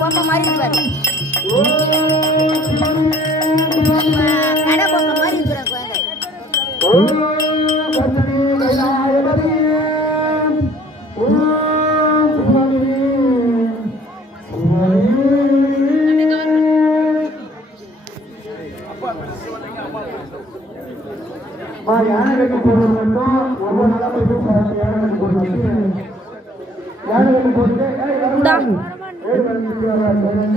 பொம்மை மாதிரி இருப்பாரு. கடை பொம்மை மாதிரி இருக்கிற குழந்தை. யானை போடுறது மட்டும் ஒவ்வொரு நாளாக யானை போட்டு